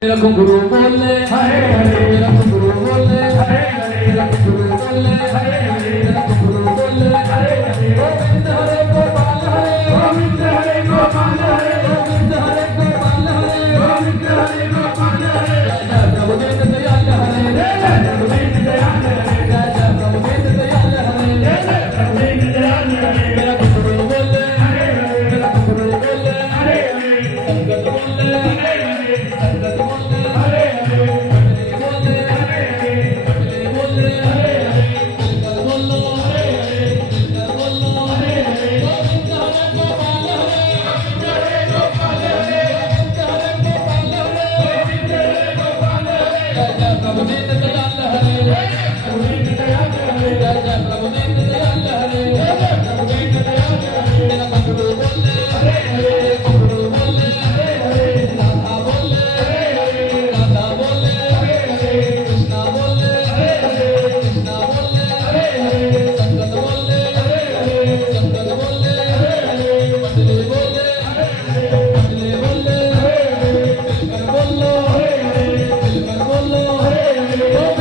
Mira con grupo de, mira con. Hey! Amen.